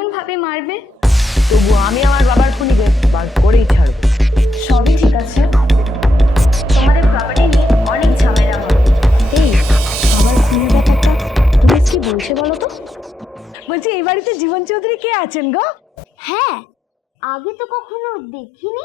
এমন ভাবে মারবে। তবু আমি আমার বাবার খুনিকে বার করেই ছাড়বো। সবই ঠিক আছে, তোমাদের প্রপার্টি নিয়ে অনেক ঝামেলা হবে। এই বাবার খুনের ব্যাপারটা পুলিশ কি বলছে বলো তো? বলছি এই বাড়িতে জীবন চৌধুরী কে আছেন গো? হ্যাঁ, আগে তো কখনো দেখিনি।